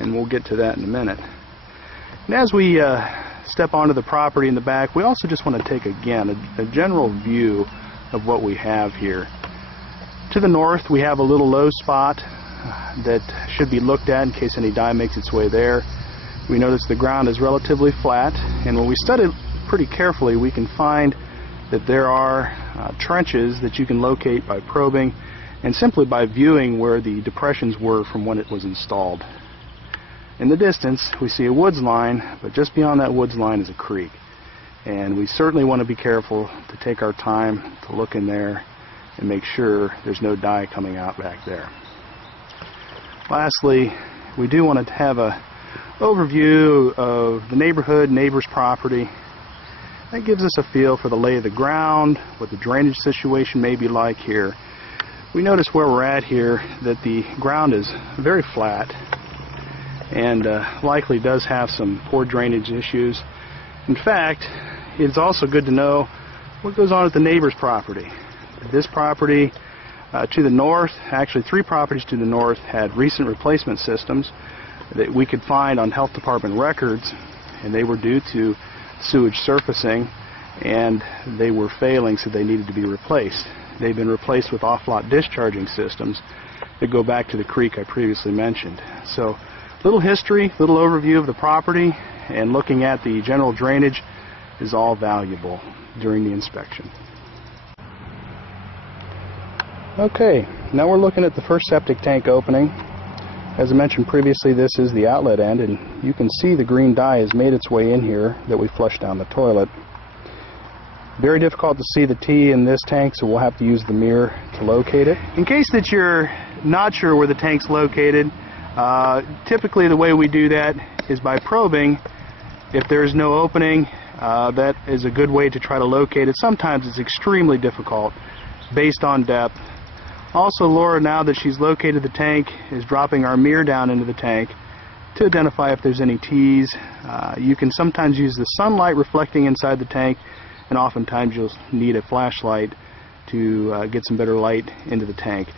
and we'll get to that in a minute. And as we step onto the property in the back, we also just want to take again a general view of what we have here. To the north we have a little low spot that should be looked at in case any dye makes its way there. We notice the ground is relatively flat, and when we study it pretty carefully we can find that there are trenches that you can locate by probing and simply by viewing where the depressions were from when it was installed. In the distance we see a woods line, but just beyond that woods line is a creek, and we certainly want to be careful to take our time to look in there and make sure there's no dye coming out back there. Lastly, we do want to have a overview of the neighborhood, neighbor's property. That gives us a feel for the lay of the ground, what the drainage situation may be like here. We notice where we're at here that the ground is very flat and likely does have some poor drainage issues. In fact, it's also good to know what goes on at the neighbor's property. This property to the north, actually 3 properties to the north, had recent replacement systems that we could find on health department records, and they were due to sewage surfacing and they were failing, so they needed to be replaced. They've been replaced with off-lot discharging systems that go back to the creek I previously mentioned. So little history, little overview of the property, and looking at the general drainage is all valuable during the inspection. Okay, now we're looking at the first septic tank opening. As I mentioned previously, this is the outlet end, and you can see the green dye has made its way in here that we flushed down the toilet. Very difficult to see the T in this tank, so we'll have to use the mirror to locate it. In case that you're not sure where the tank's located, typically the way we do that is by probing. If there's no opening, that is a good way to try to locate it. Sometimes it's extremely difficult based on depth. Also, Laura, now that she's located the tank, is dropping our mirror down into the tank to identify if there's any T's. You can sometimes use the sunlight reflecting inside the tank, and oftentimes you'll need a flashlight to get some better light into the tank.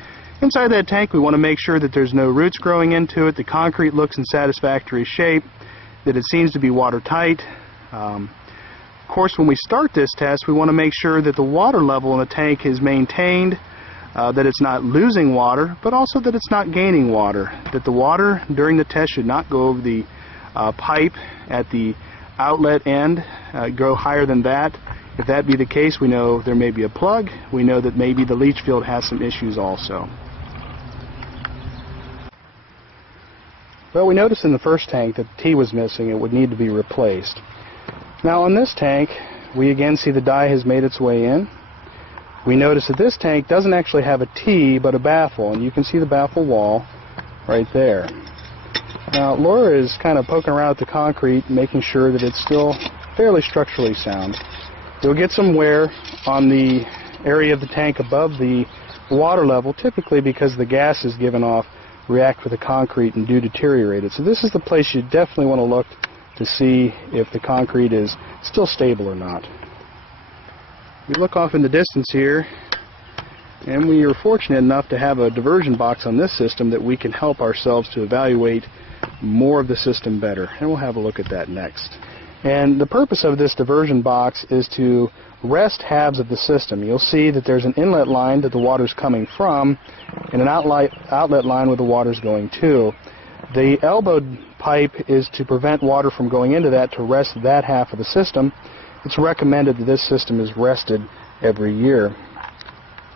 Inside that tank we want to make sure that there's no roots growing into it, the concrete looks in satisfactory shape, that it seems to be watertight. Of course, when we start this test we want to make sure that the water level in the tank is maintained, that it's not losing water, but also that it's not gaining water, that the water during the test should not go over the pipe at the outlet end, go higher than that. If that be the case, we know there may be a plug. We know that maybe the leach field has some issues also. Well, we noticed in the first tank that the T was missing. It would need to be replaced. Now on this tank, we again see the dye has made its way in. We notice that this tank doesn't actually have a T, but a baffle, and you can see the baffle wall right there. Now Laura is kind of poking around at the concrete, making sure that it's still fairly structurally sound. You'll get some wear on the area of the tank above the water level, typically because the gases given off react with the concrete and do deteriorate it. So this is the place you definitely want to look to see if the concrete is still stable or not. We look off in the distance here, and we are fortunate enough to have a diversion box on this system that we can help ourselves to evaluate more of the system better, and we'll have a look at that next. And the purpose of this diversion box is to rest halves of the system. You'll see that there's an inlet line that the water's coming from and an outlet line where the water's going to. The elbowed pipe is to prevent water from going into that, to rest that half of the system. It's recommended that this system is rested every year.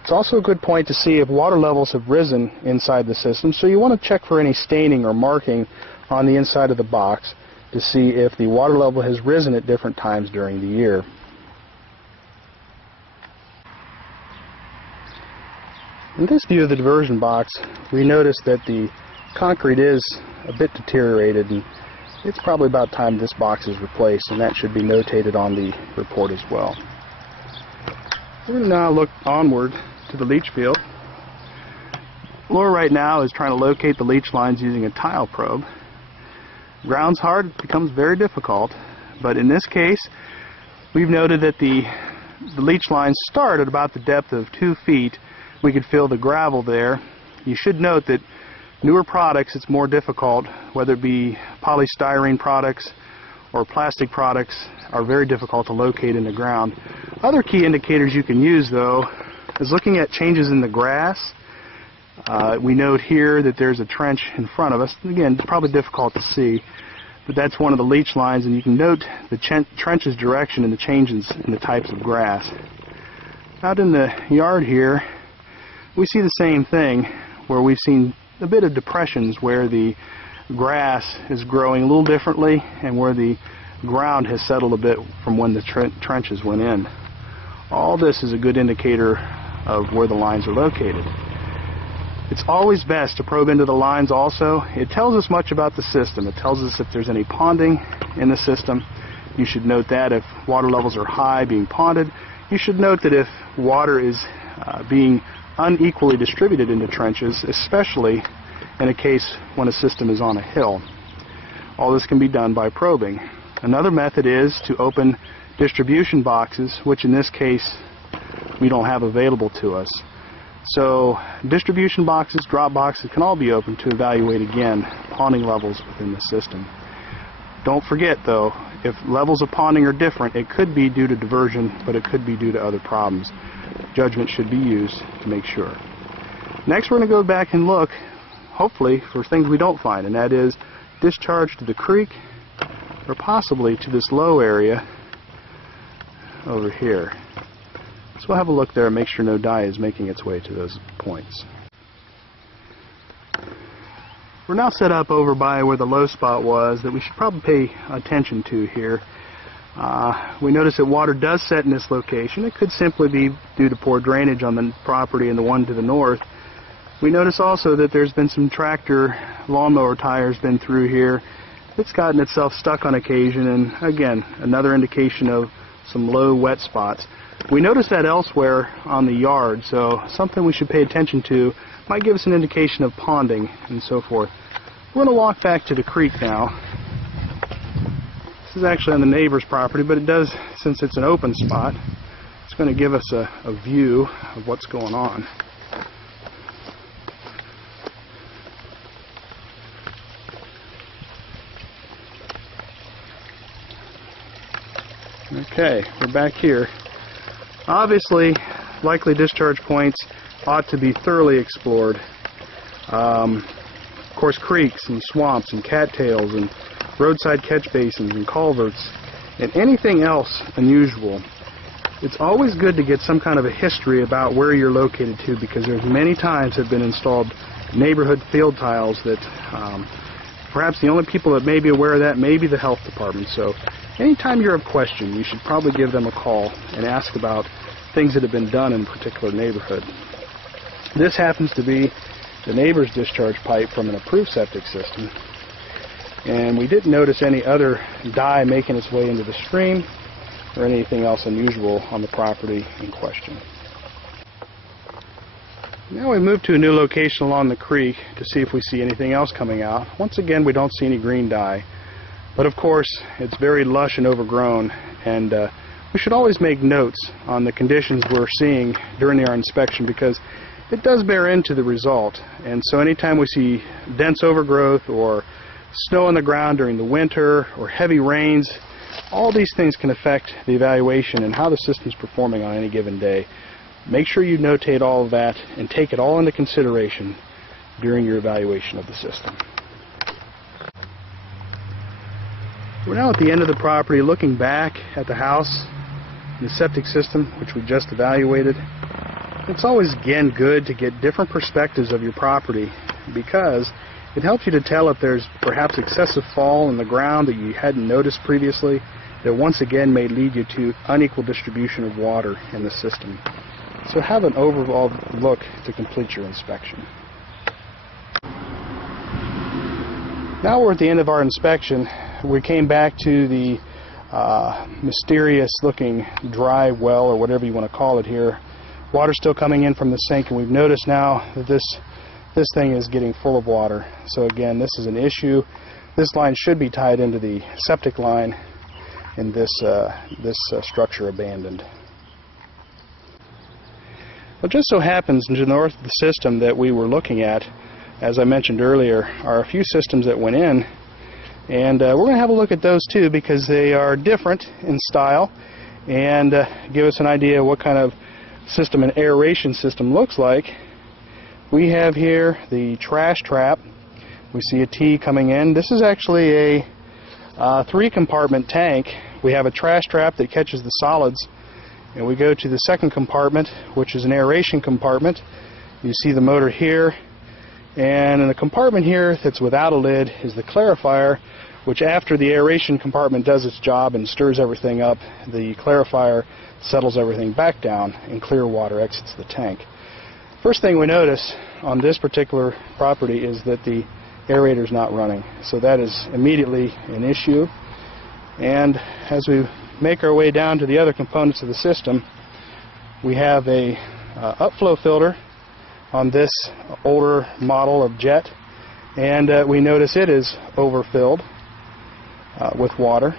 It's also a good point to see if water levels have risen inside the system, so you want to check for any staining or marking on the inside of the box to see if the water level has risen at different times during the year. In this view of the diversion box, we notice that the concrete is a bit deteriorated, and it's probably about time this box is replaced, and that should be notated on the report as well. We're going to now look onward to the leach field. Laura right now is trying to locate the leach lines using a tile probe. Ground's hard, it becomes very difficult, but in this case we've noted that the leach lines start at about the depth of 2 feet. We could feel the gravel there. You should note that Newer products, it's more difficult, whether it be polystyrene products or plastic products, are very difficult to locate in the ground. Other key indicators you can use, though, is looking at changes in the grass. We note here that there's a trench in front of us. Again, it's probably difficult to see, but that's one of the leach lines, and you can note the trench's direction and the changes in the types of grass. Out in the yard here, we see the same thing, where we've seen a bit of depressions where the grass is growing a little differently and where the ground has settled a bit from when the trenches went in. All this is a good indicator of where the lines are located. It's always best to probe into the lines also. It tells us much about the system. It tells us if there's any ponding in the system. You should note that if water levels are high, being ponded. You should note that if water is being unequally distributed into trenches, especially in a case when a system is on a hill. All this can be done by probing. Another method is to open distribution boxes, which in this case we don't have available to us. So distribution boxes, drop boxes can all be opened to evaluate again ponding levels within the system. Don't forget though, if levels of ponding are different, it could be due to diversion, but it could be due to other problems. Judgment should be used to make sure. Next, we're going to go back and look, hopefully, for things we don't find, and that is discharge to the creek or possibly to this low area over here. So we'll have a look there and make sure no dye is making its way to those points. We're now set up over by where the low spot was that we should probably pay attention to here. We notice that water does set in this location. It could simply be due to poor drainage on the property and the one to the north. We notice also that there's been some tractor lawnmower tires been through here. It's gotten itself stuck on occasion, and again, another indication of some low wet spots. We notice that elsewhere on the yard, so something we should pay attention to. Might give us an indication of ponding and so forth. We're going to walk back to the creek now. This is actually on the neighbor's property, but it does, since it's an open spot, it's going to give us a view of what's going on. Okay, we're back here. Obviously, likely discharge points ought to be thoroughly explored. Of course, creeks and swamps and cattails and roadside catch basins and culverts and anything else unusual. It's always good to get some kind of a history about where you're located to, because there's many times have been installed neighborhood field tiles that perhaps the only people that may be aware of that may be the health department. So anytime you're of question, you should probably give them a call and ask about things that have been done in a particular neighborhood. This happens to be the neighbor's discharge pipe from an approved septic system, and we didn't notice any other dye making its way into the stream or anything else unusual on the property in question. Now we move to a new location along the creek to see if we see anything else coming out. Once again, we don't see any green dye, but of course it's very lush and overgrown, and we should always make notes on the conditions we're seeing during our inspection, because it does bear into the result. And so anytime we see dense overgrowth or snow on the ground during the winter or heavy rains, all these things can affect the evaluation and how the system's performing on any given day. Make sure you notate all of that and take it all into consideration during your evaluation of the system. We're now at the end of the property looking back at the house and the septic system, which we just evaluated. It's always, again, good to get different perspectives of your property, because it helps you to tell if there's perhaps excessive fall in the ground that you hadn't noticed previously, that once again may lead you to unequal distribution of water in the system. So have an overall look to complete your inspection. Now we're at the end of our inspection. We came back to the mysterious looking dry well, or whatever you want to call it here. Water's still coming in from the sink, and we've noticed now that this thing is getting full of water. So again, this is an issue. This line should be tied into the septic line, and this structure abandoned. Well, it just so happens to the north of the system that we were looking at, as I mentioned earlier, are a few systems that went in, and we're going to have a look at those too, because they are different in style and give us an idea of what kind of system an aeration system looks like. We have here the trash trap. We see a T coming in. This is actually a 3-compartment tank. We have a trash trap that catches the solids, and we go to the second compartment, which is an aeration compartment. You see the motor here, and in the compartment here that's without a lid is the clarifier, which after the aeration compartment does its job and stirs everything up, the clarifier settles everything back down and clear water exits the tank. First thing we notice on this particular property is that the aerator is not running, so that is immediately an issue. And as we make our way down to the other components of the system, we have a upflow filter on this older model of jet, and we notice it is overfilled with water,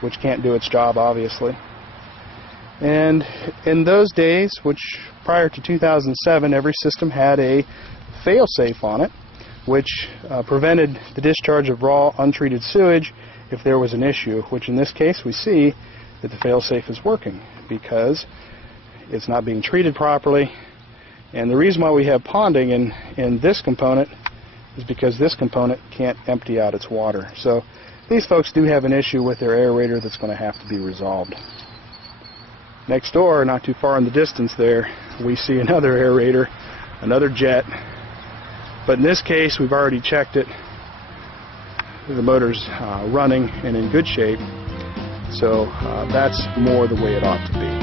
which can't do its job obviously. And in those days, which prior to 2007, every system had a fail-safe on it, which prevented the discharge of raw untreated sewage if there was an issue, which in this case we see that the fail-safe is working because it's not being treated properly. And the reason why we have ponding in this component is because this component can't empty out its water. So these folks do have an issue with their aerator that's going to have to be resolved. Next door, not too far in the distance there, we see another aerator, another jet. But in this case, we've already checked it. The motor's running and in good shape. So that's more the way it ought to be.